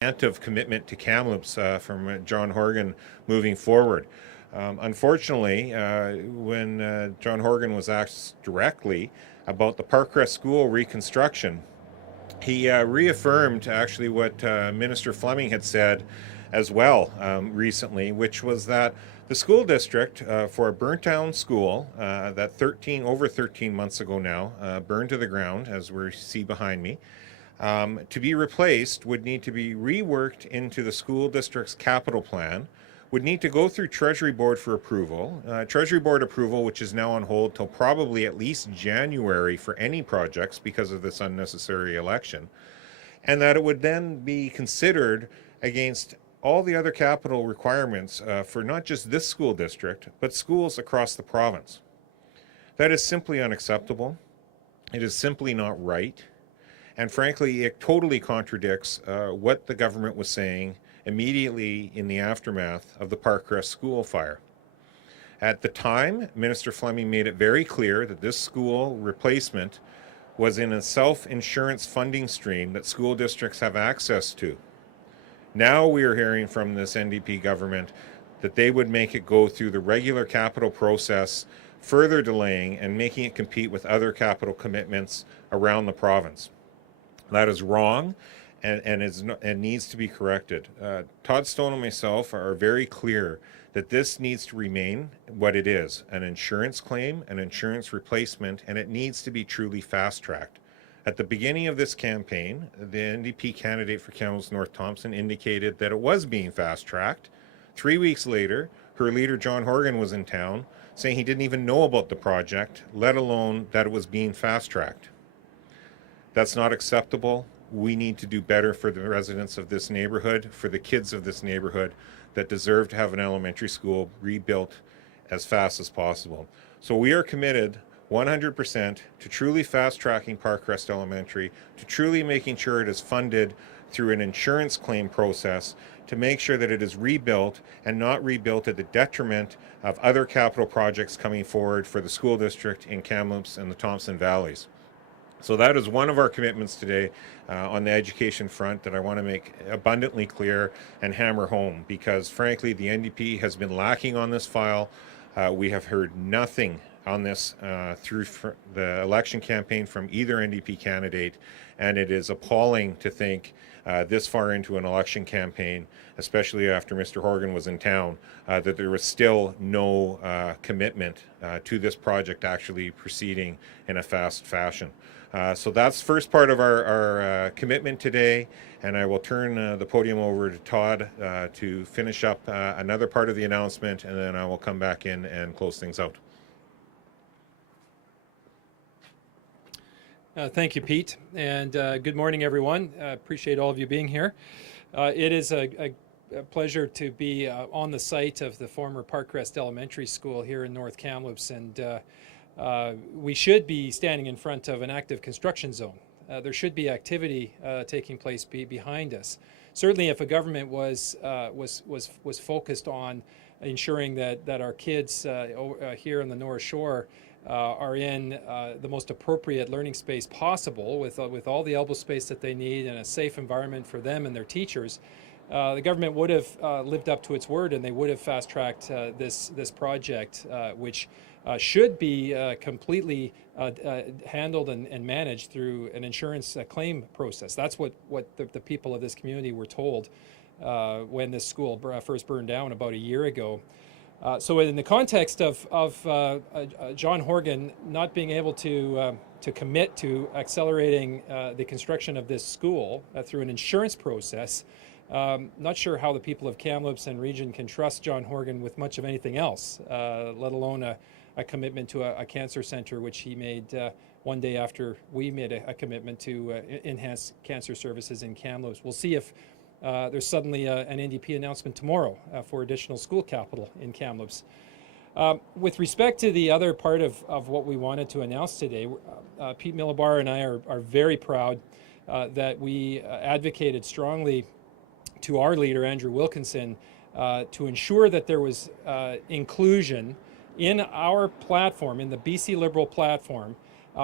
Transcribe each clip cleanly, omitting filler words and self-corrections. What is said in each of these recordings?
substantive commitment to Kamloops from John Horgan moving forward. Unfortunately, when John Horgan was asked directly about the Parkcrest School reconstruction, he reaffirmed actually what Minister Fleming had said as well recently, which was that the school district for a burnt down school that over 13 months ago now burned to the ground, as we see behind me, to be replaced would need to be reworked into the school district's capital plan, would need to go through Treasury Board for approval. Treasury Board approval, which is now on hold till probably at least January for any projects because of this unnecessary election, and that it would then be considered against all the other capital requirements for not just this school district, but schools across the province. That is simply unacceptable. It is simply not right. And frankly, it totally contradicts what the government was saying immediately in the aftermath of the Parkcrest school fire. At the time, Minister Fleming made it very clear that this school replacement was in a self-insurance funding stream that school districts have access to. Now we are hearing from this NDP government that they would make it go through the regular capital process, further delaying and making it compete with other capital commitments around the province. That is wrong and needs to be corrected. Todd Stone and myself are very clear that this needs to remain what it is, an insurance claim, an insurance replacement, and it needs to be truly fast-tracked. At the beginning of this campaign, the NDP candidate for Kamloops North Thompson indicated that it was being fast-tracked. 3 weeks later, her leader John Horgan was in town saying he didn't even know about the project, let alone that it was being fast-tracked. That's not acceptable. We need to do better for the residents of this neighborhood, for the kids of this neighborhood that deserve to have an elementary school rebuilt as fast as possible. So we are committed 100% to truly fast-tracking Parkcrest Elementary, to truly making sure it is funded through an insurance claim process, to make sure that it is rebuilt and not rebuilt at the detriment of other capital projects coming forward for the school district in Kamloops and the Thompson Valleys. So that is one of our commitments today on the education front that I want to make abundantly clear and hammer home, because frankly the NDP has been lacking on this file. We have heard nothing on this through the election campaign from either NDP candidate, and it is appalling to think this far into an election campaign, especially after Mr. Horgan was in town, that there was still no commitment to this project actually proceeding in a fast fashion. So that's the first part of our commitment today, and I will turn the podium over to Todd to finish up another part of the announcement, and then I will come back in and close things out. Thank you, Pete, and good morning, everyone. Appreciate all of you being here. It is a pleasure to be on the site of the former Parkcrest Elementary School here in North Kamloops, and we should be standing in front of an active construction zone. There should be activity taking place behind us. Certainly, if a government was focused on ensuring that our kids here on the North Shore are in the most appropriate learning space possible, with all the elbow space that they need and a safe environment for them and their teachers, the government would have lived up to its word, and they would have fast-tracked this project, which should be completely handled and managed through an insurance claim process. That's what the people of this community were told when this school first burned down about a year ago. So in the context of John Horgan not being able to commit to accelerating the construction of this school through an insurance process, not sure how the people of Kamloops and region can trust John Horgan with much of anything else, let alone a commitment to a cancer center, which he made one day after we made a commitment to enhance cancer services in Kamloops. We'll see if there's suddenly an NDP announcement tomorrow for additional school capital in Kamloops. With respect to the other part of what we wanted to announce today, Pete Milobar and I are very proud that we advocated strongly to our leader, Andrew Wilkinson, to ensure that there was inclusion in our platform, in the BC Liberal platform,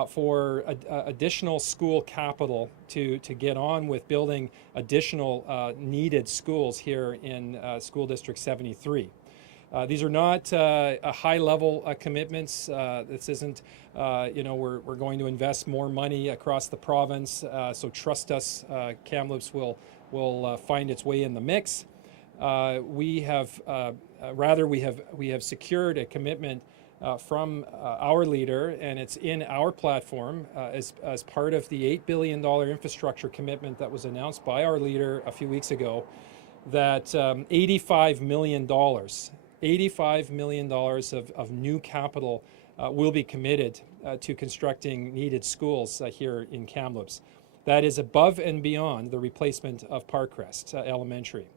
for additional school capital to get on with building additional needed schools here in School District 73. These are not high-level commitments. This isn't, we're going to invest more money across the province. So trust us, Kamloops will find its way in the mix. We have secured a commitment from our leader, and it's in our platform as part of the $8 billion infrastructure commitment that was announced by our leader a few weeks ago, that $85 million of new capital will be committed to constructing needed schools here in Kamloops. That is above and beyond the replacement of Parkcrest Elementary.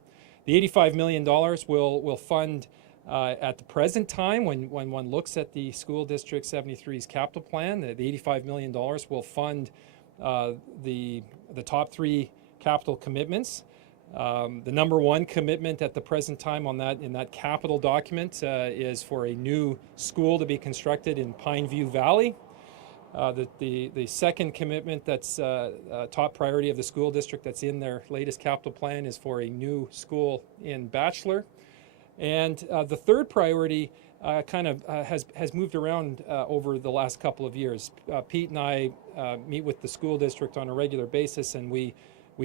The $85 million will fund, at the present time, when one looks at the School District 73's capital plan, the $85 million will fund the top three capital commitments. The number one commitment at the present time in that capital document is for a new school to be constructed in Pineview Valley. The second commitment that's top priority of the school district that's in their latest capital plan is for a new school in Bachelor. And the third priority has moved around over the last couple of years. Pete and I meet with the school district on a regular basis, and we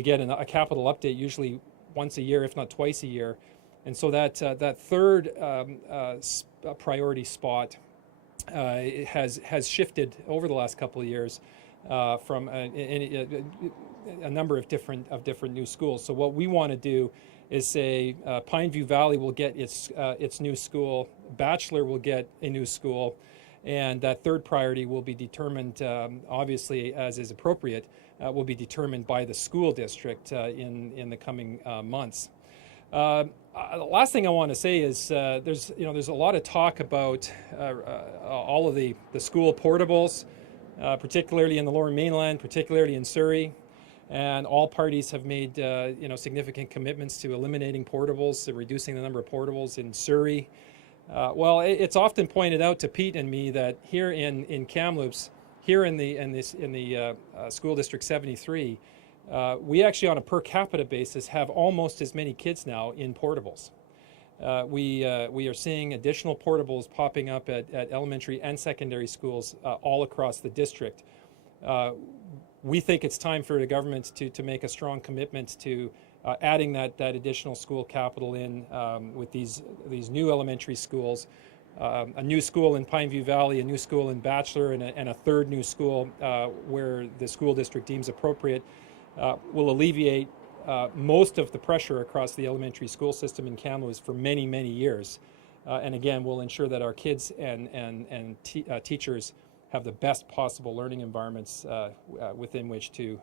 get a capital update usually once a year, if not twice a year. And so that third priority spot has shifted over the last couple of years from a number of different new schools. So what we want to do is say Pineview Valley will get its new school, Bachelor will get a new school, and that third priority will be determined, obviously, as is appropriate, will be determined by the school district in the coming months. The last thing I want to say is there's a lot of talk about all of the school portables, particularly in the Lower Mainland, particularly in Surrey. And all parties have made significant commitments to eliminating portables, to reducing the number of portables in Surrey. Well, it's often pointed out to Pete and me that here in Kamloops, here in the School District 73, we actually, on a per capita basis, have almost as many kids now in portables. We are seeing additional portables popping up at elementary and secondary schools all across the district. We think it's time for the government to make a strong commitment to adding that additional school capital in with these new elementary schools, a new school in Pineview Valley, a new school in Bachelor, and a third new school where the school district deems appropriate, will alleviate most of the pressure across the elementary school system in Kamloops for many, many years. And again, will ensure that our kids and teachers have the best possible learning environments within which to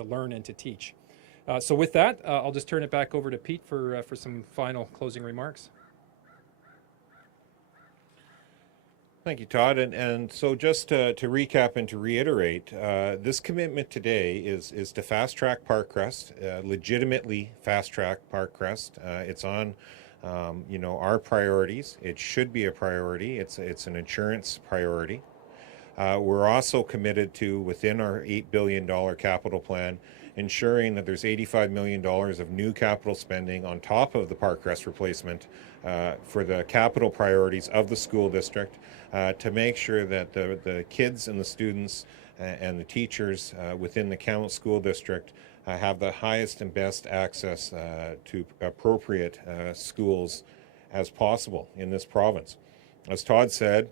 learn and to teach. So with that, I'll just turn it back over to Pete for some final closing remarks. Thank you, Todd. And so just to recap and to reiterate, this commitment today is to fast-track Parkcrest, legitimately fast-track Parkcrest. It's on our priorities. It should be a priority. It's an insurance priority. We're also committed to, within our $8 billion capital plan, ensuring that there's $85 million of new capital spending on top of the Parkcrest replacement for the capital priorities of the school district to make sure that the kids and the students and the teachers within the Kamloops School District have the highest and best access to appropriate schools as possible in this province. As Todd said,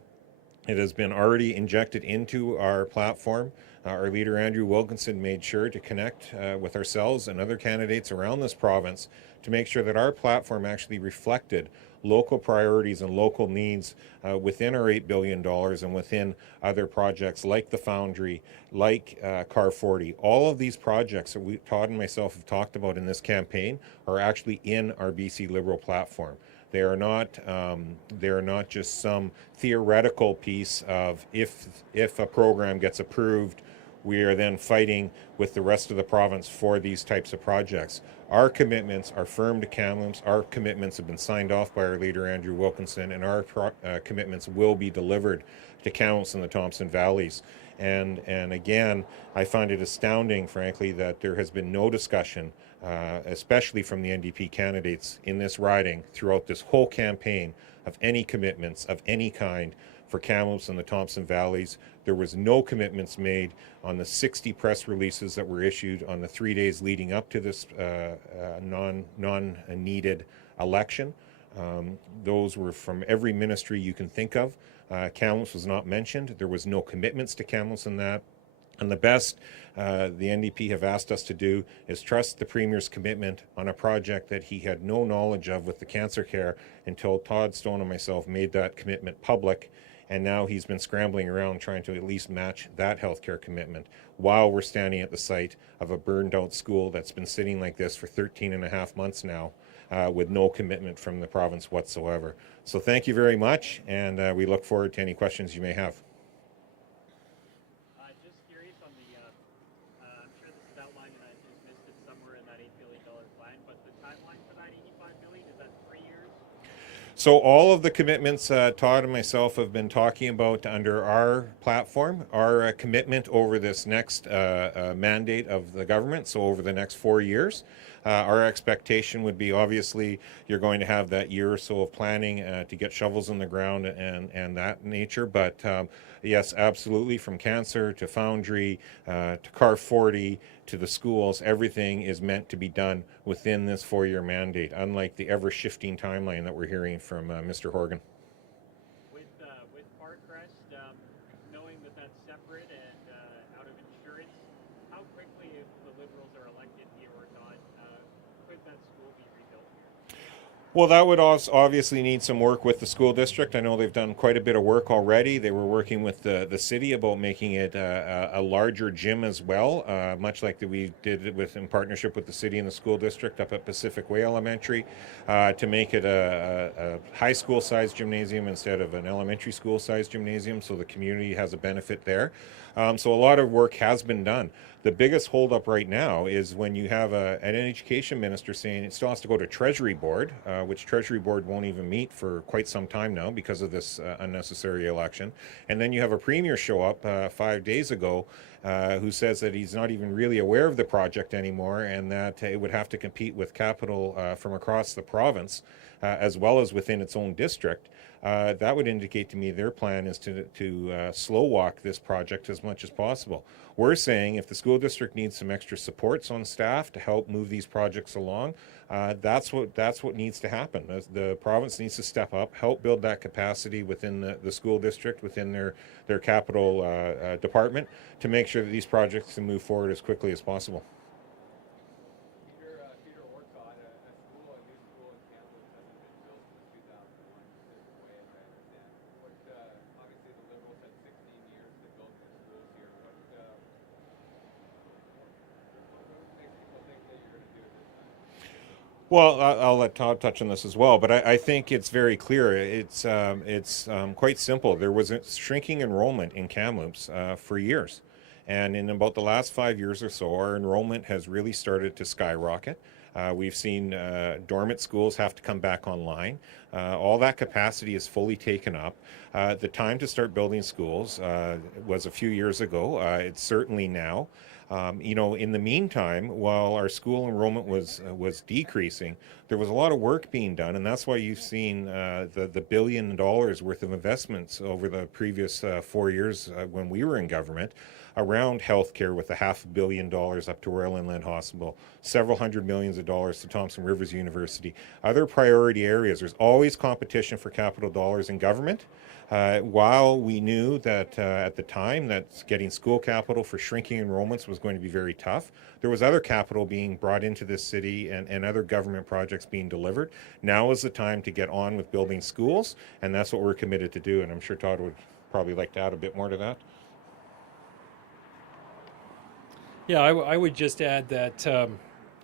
it has been already injected into our platform. Our leader, Andrew Wilkinson, made sure to connect with ourselves and other candidates around this province to make sure that our platform actually reflected local priorities and local needs within our $8 billion and within other projects like the Foundry, like Car 40. All of these projects that Todd and myself have talked about in this campaign are actually in our BC Liberal platform. They are not just some theoretical piece of if a program gets approved, we are then fighting with the rest of the province for these types of projects. Our commitments are firm to Kamloops. Our commitments have been signed off by our leader, Andrew Wilkinson, and our commitments will be delivered to Kamloops and the Thompson Valleys. And again, I find it astounding, frankly, that there has been no discussion, especially from the NDP candidates in this riding throughout this whole campaign, of any commitments of any kind for Kamloops and the Thompson Valleys. There was no commitments made on the 60 press releases that were issued on the 3 days leading up to this non-needed election. Those were from every ministry you can think of. Kamloops was not mentioned. There was no commitments to Kamloops in that. And the best the NDP have asked us to do is trust the Premier's commitment on a project that he had no knowledge of with the cancer care until Todd, Stone, and myself made that commitment public. And now he's been scrambling around trying to at least match that healthcare commitment while we're standing at the site of a burned out school that's been sitting like this for 13 and a half months now with no commitment from the province whatsoever. So thank you very much, and we look forward to any questions you may have. Just curious on the, I'm sure this is outlined and I just missed it somewhere in that $8 billion plan, but the timeline for that $85 billion, is that 3 years? So all of the commitments Todd and myself have been talking about under our platform, our commitment over this next mandate of the government, so over the next 4 years, our expectation would be, obviously, you're going to have that year or so of planning to get shovels in the ground and that nature. But yes, absolutely, from cancer to foundry to Car 40 to the schools, everything is meant to be done within this 4-year mandate, unlike the ever-shifting timeline that we're hearing from Mr. Horgan. With Parkcrest, knowing that that's separate and out of insurance, how quickly, if the Liberals are elected here or not, could that school be rebuilt here? Well, that would obviously need some work with the school district. I know they've done quite a bit of work already. They were working with the city about making it a larger gym as well, much like we did it in partnership with the city and the school district up at Pacific Way Elementary, to make it a high school-sized gymnasium instead of an elementary school-sized gymnasium, so the community has a benefit there. So a lot of work has been done. The biggest holdup right now is when you have an education minister saying it still has to go to Treasury Board, which Treasury Board won't even meet for quite some time now because of this unnecessary election. And then you have a premier show up 5 days ago who says that he's not even really aware of the project anymore and that it would have to compete with capital from across the province as well as within its own district. That would indicate to me their plan is to slow walk this project as much as possible. We're saying if the school district needs some extra supports on staff to help move these projects along, that's what needs to happen. The province needs to step up, help build that capacity within the school district, within their capital department, to make sure that these projects can move forward as quickly as possible. Well, I'll let Todd touch on this as well, but I think it's very clear. It's quite simple. There was a shrinking enrollment in Kamloops for years, and in about the last 5 years or so, our enrollment has really started to skyrocket. We've seen dormant schools have to come back online. All that capacity is fully taken up. The time to start building schools was a few years ago. It's certainly now. In the meantime, while our school enrollment was decreasing, there was a lot of work being done, and that's why you've seen the $1 billion worth of investments over the previous 4 years when we were in government around healthcare, with $500 million up to Royal Inland Hospital, several hundred millions of dollars to Thompson Rivers University, other priority areas. There's always competition for capital dollars in government. While we knew that at the time that getting school capital for shrinking enrollments was going to be very tough, there was other capital being brought into this city and other government projects being delivered. Now is the time to get on with building schools, and that's what we're committed to do, and I'm sure Todd would probably like to add a bit more to that. Yeah, I would just add that,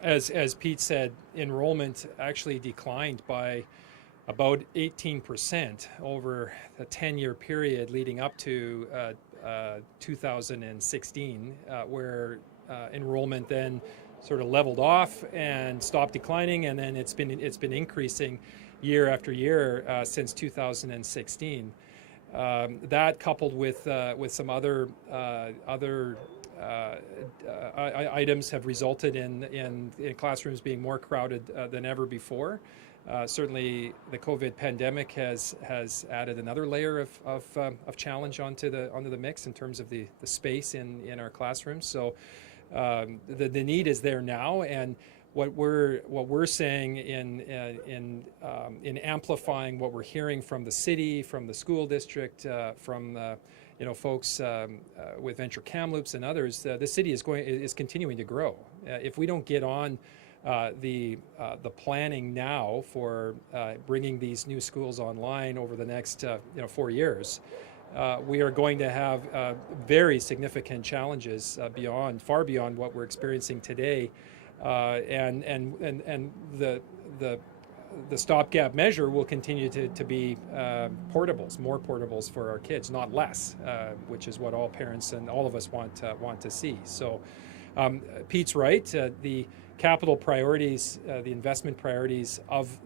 as Pete said, enrollment actually declined by about 18% over a 10-year period leading up to 2016, where enrollment then sort of leveled off and stopped declining, and then it's been increasing year after year since 2016. That coupled with some other items have resulted in classrooms being more crowded than ever before. Certainly, the COVID pandemic has added another layer of challenge onto the mix in terms of the space in our classrooms. So the need is there now, and what we're saying in amplifying what we're hearing from the city, from the school district, from folks with Venture Kamloops and others, the city is continuing to grow. If we don't get on the planning now for bringing these new schools online over the next 4 years, we are going to have very significant challenges far beyond what we're experiencing today, and the stopgap measure will continue to be portables, more portables for our kids, not less, which is what all parents and all of us want to see. So Pete's right. The capital priorities, the investment priorities of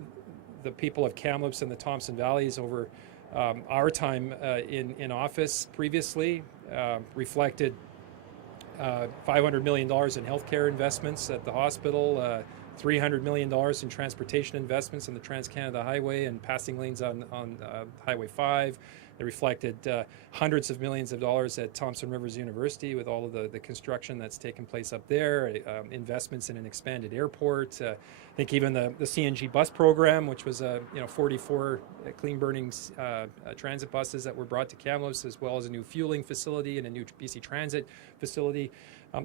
the people of Kamloops and the Thompson Valleys over our time in office previously reflected $500 million in healthcare investments at the hospital, $300 million in transportation investments on the Trans-Canada Highway and passing lanes on Highway 5. They reflected hundreds of millions of dollars at Thompson Rivers University with all of the construction that's taken place up there, investments in an expanded airport. I think even the CNG bus program, which was 44 clean burning transit buses that were brought to Kamloops, as well as a new fueling facility and a new BC Transit facility.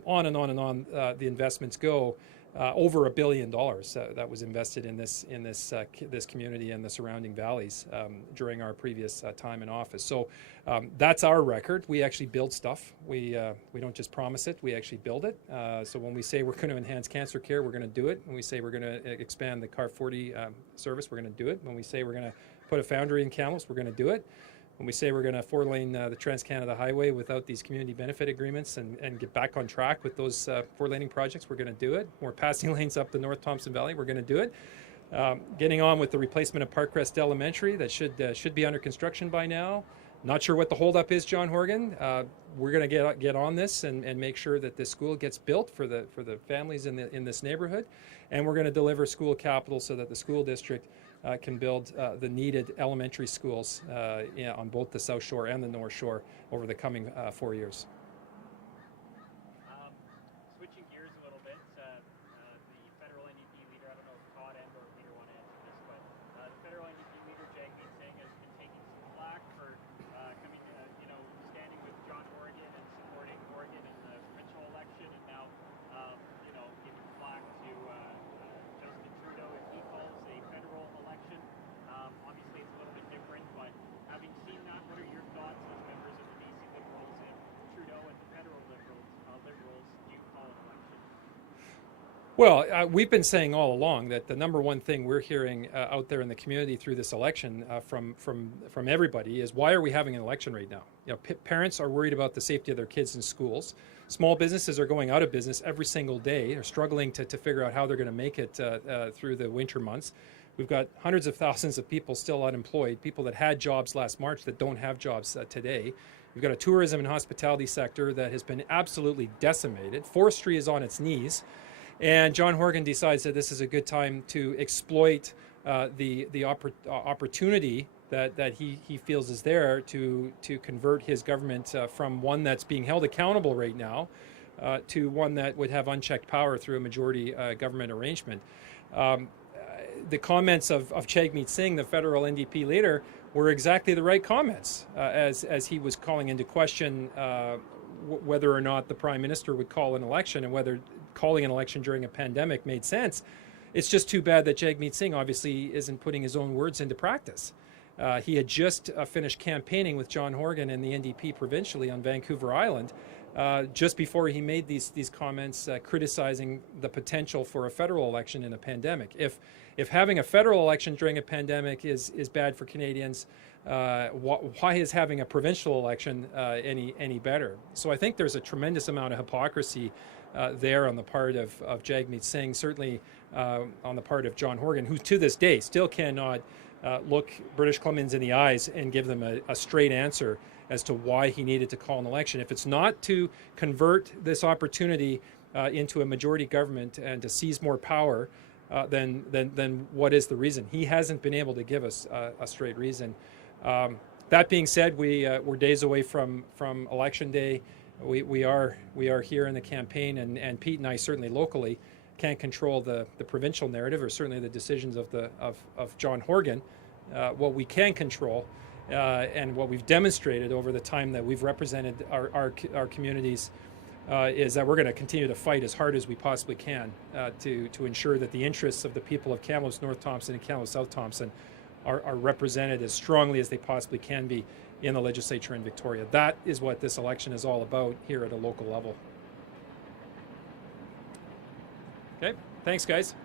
On and on and on the investments go. Over $1 billion that was invested in this community and the surrounding valleys during our previous time in office. So that's our record. We actually build stuff. We don't just promise it. We actually build it. So when we say we're going to enhance cancer care, we're going to do it. When we say we're going to expand the Car 40 service, we're going to do it. When we say we're going to put a foundry in Kamloops, we're going to do it. When we say we're going to four-lane the Trans-Canada Highway without these community benefit agreements and get back on track with those four-laning projects, we're going to do it. More passing lanes up the North Thompson Valley, we're going to do it. Getting on with the replacement of Parkcrest Elementary, that should be under construction by now. Not sure what the holdup is, John Horgan. We're going to get on this and make sure that this school gets built for the families in this neighborhood, and we're going to deliver school capital so that the school district can build the needed elementary schools on both the South Shore and the North Shore over the coming 4 years. Switching gears a little bit, the federal NDP leader, I don't know if Todd and or Peter want to answer this, but the federal NDP leader, Jagmeet Singh, has been taking some flack for coming, standing with John Horgan and supporting Horgan in the provincial election, and now, giving flack to Justin Trudeau if he calls a federal election. Obviously, it's a little bit different, but having seen that, what are your thoughts as members of the BC Liberals if Trudeau and the federal Liberals do call an election? Well, we've been saying all along that the number one thing we're hearing out there in the community through this election from everybody is, why are we having an election right now? Parents are worried about the safety of their kids in schools. Small businesses are going out of business every single day. They're struggling to figure out how they're going to make it through the winter months. We've got hundreds of thousands of people still unemployed, people that had jobs last March that don't have jobs today. We've got a tourism and hospitality sector that has been absolutely decimated. Forestry is on its knees. And John Horgan decides that this is a good time to exploit the opportunity that he feels is there to convert his government from one that's being held accountable right now to one that would have unchecked power through a majority government arrangement. The comments of Jagmeet Singh, the federal NDP leader, were exactly the right comments as he was calling into question whether or not the Prime Minister would call an election and whether calling an election during a pandemic made sense. It's just too bad that Jagmeet Singh obviously isn't putting his own words into practice. He had just finished campaigning with John Horgan and the NDP provincially on Vancouver Island just before he made these comments, criticizing the potential for a federal election in a pandemic. If having a federal election during a pandemic is bad for Canadians, why is having a provincial election any better? So I think there's a tremendous amount of hypocrisy there on the part of Jagmeet Singh, certainly on the part of John Horgan, who to this day still cannot look British Columbians in the eyes and give them a straight answer as to why he needed to call an election. If it's not to convert this opportunity into a majority government and to seize more power, then what is the reason? He hasn't been able to give us a straight reason. That being said, we're days away from Election Day. We are here in the campaign, and Pete and I certainly locally can't control the provincial narrative, or certainly the decisions of John Horgan. What we can control, and what we've demonstrated over the time that we've represented our communities, is that we're going to continue to fight as hard as we possibly can to ensure that the interests of the people of Kamloops North Thompson and Kamloops South Thompson are represented as strongly as they possibly can be in the legislature in Victoria. That is what this election is all about here at a local level. Okay, thanks guys.